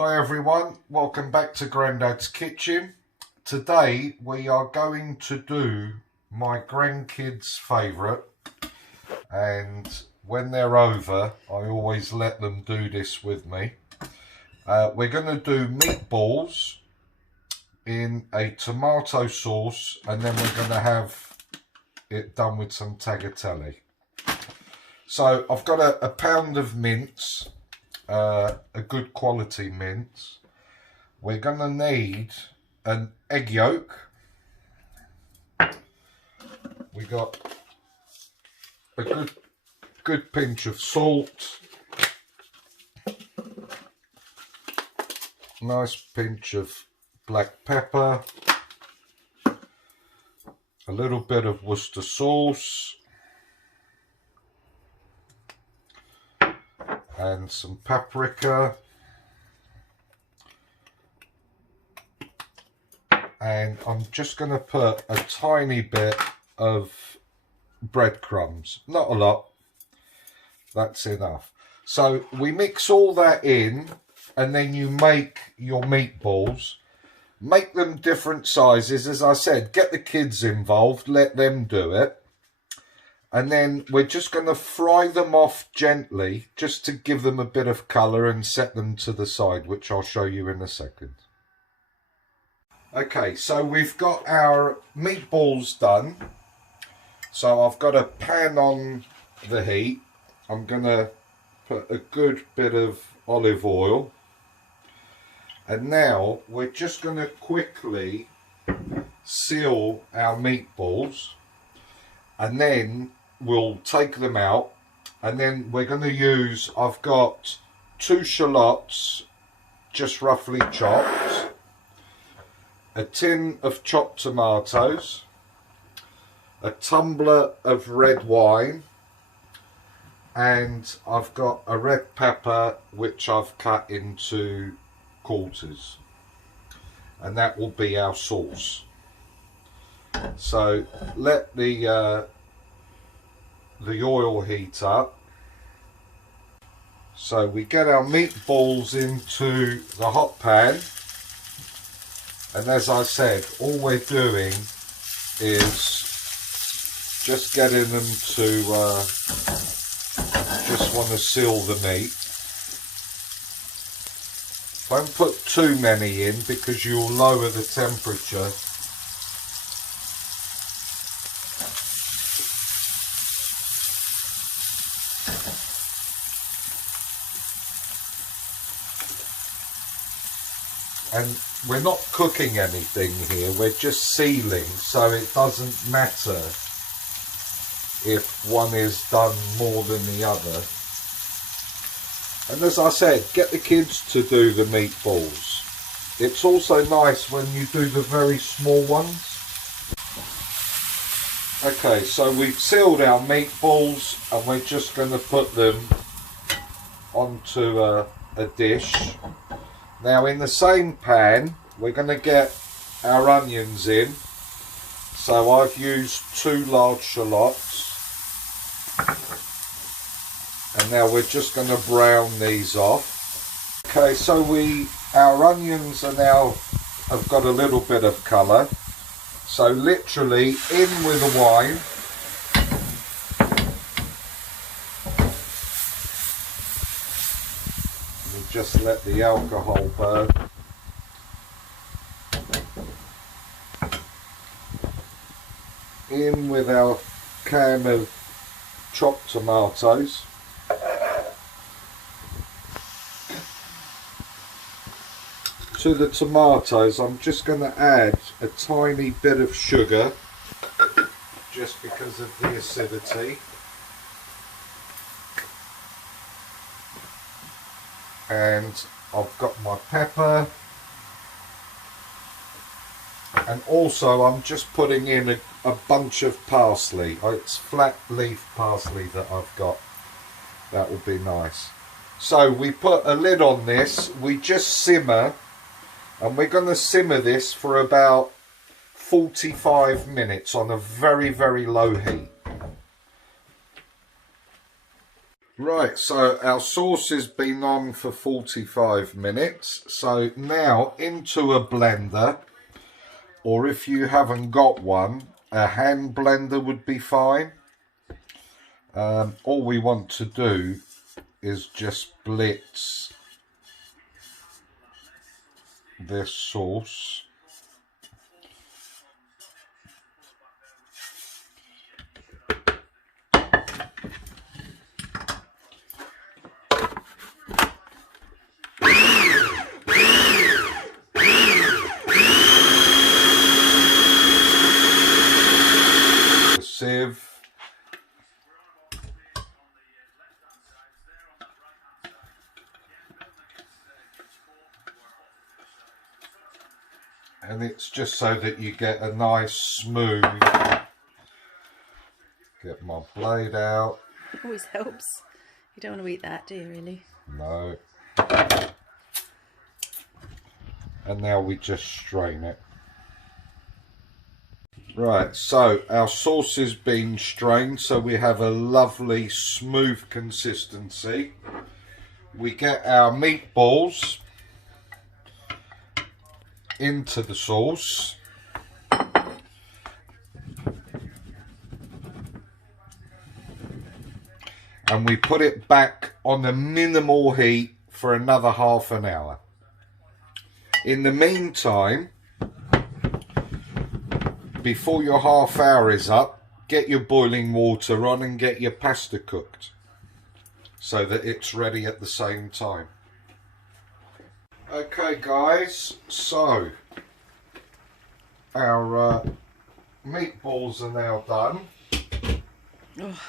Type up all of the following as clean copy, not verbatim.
Hi everyone, welcome back to Grandad's Kitchen. Today we are going to do my grandkids' favourite, and when they're over I always let them do this with me. We're going to do meatballs in a tomato sauce, and then we're going to have it done with some tagliatelle. So I've got a pound of mince. A good quality mince. We're going to need an egg yolk. We got a good pinch of salt, nice pinch of black pepper, a little bit of Worcester sauce, and some paprika, and I'm just going to put a tiny bit of breadcrumbs, not a lot, that's enough. So we mix all that in, and then you make your meatballs. Make them different sizes, as I said, get the kids involved, let them do it. And then we're just going to fry them off gently, just to give them a bit of colour and set them to the side, which I'll show you in a second. Okay, so we've got our meatballs done. So I've got a pan on the heat. I'm going to put a good bit of olive oil. And now we're just going to quickly seal our meatballs. And then we'll take them out, and then we're going to use, I've got 2 shallots just roughly chopped, a tin of chopped tomatoes, a tumbler of red wine, and I've got a red pepper which I've cut into quarters, and that will be our sauce. So let the oil heat up. So we get our meatballs into the hot pan, and as I said, all we're doing is just getting them to just want to seal the meat. Don't put too many in because you'll lower the temperature. And we're not cooking anything here, we're just sealing, so it doesn't matter if one is done more than the other. And as I said, get the kids to do the meatballs. It's also nice when you do the very small ones. Okay, so we've sealed our meatballs, and we're just going to put them onto a dish. Now in the same pan, we're going to get our onions in. So I've used 2 large shallots. And now we're just going to brown these off. Okay, so our onions are now have got a little bit of colour. So literally in with the wine. Just let the alcohol burn. In with our can of chopped tomatoes. To the tomatoes, I'm just going to add a tiny bit of sugar, just because of the acidity. And I've got my pepper, and also I'm just putting in a bunch of parsley. It's flat leaf parsley that I've got. That will be nice. So we put a lid on this, we just simmer, and we're going to simmer this for about 45 minutes on a very, very low heat. Right, so our sauce has been on for 45 minutes. So now into a blender, or if you haven't got one, a hand blender would be fine. All we want to do is just blitz this sauce. The sieve. And it's just so that you get a nice smooth. Get my blade out. Always helps. You don't want to eat that, do you, really? No. And now we just strain it. Right, so our sauce has been strained, so we have a lovely smooth consistency. We get our meatballs into the sauce. And we put it back on a minimal heat for another half an hour. In the meantime, before your half hour is up, get your boiling water on and get your pasta cooked so that it's ready at the same time. Okay guys, so our meatballs are now done. Oh,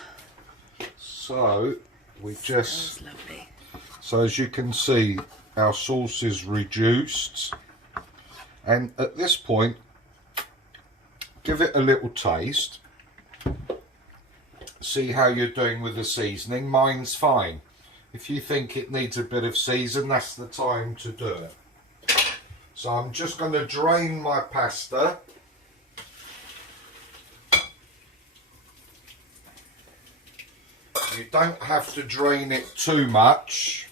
so we just, lovely. so as you can see, our sauce is reduced, and at this point give it a little taste, see how you're doing with the seasoning. Mine's fine. If you think it needs a bit of season, that's the time to do it. So I'm just going to drain my pasta. You don't have to drain it too much.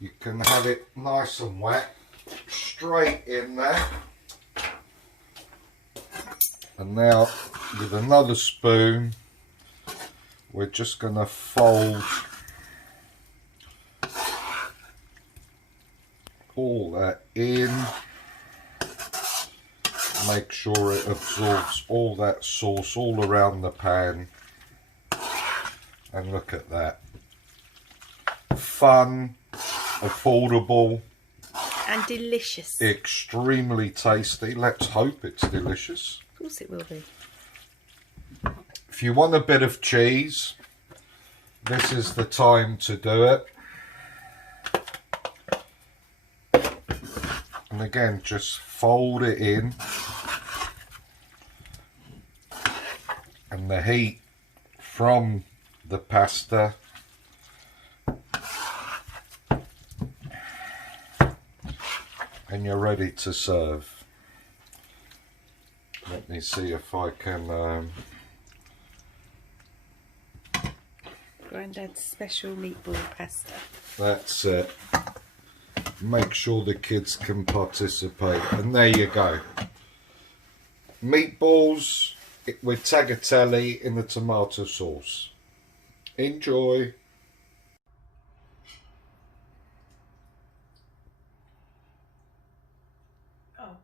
You can have it nice and wet. Straight in there. And now with another spoon, we're just going to fold all that in. Make sure it absorbs all that sauce all around the pan. And look at that. Fun, affordable, and delicious. Extremely tasty. Let's hope it's delicious. Of course it will be. If you want a bit of cheese, this is the time to do it. And again, just fold it in. And the heat from the pasta and you're ready to serve. Let me see if I can Grandad's special meatball pasta. That's it. Make sure the kids can participate, and there you go. Meatballs with tagliatelle in the tomato sauce. Enjoy. Oh.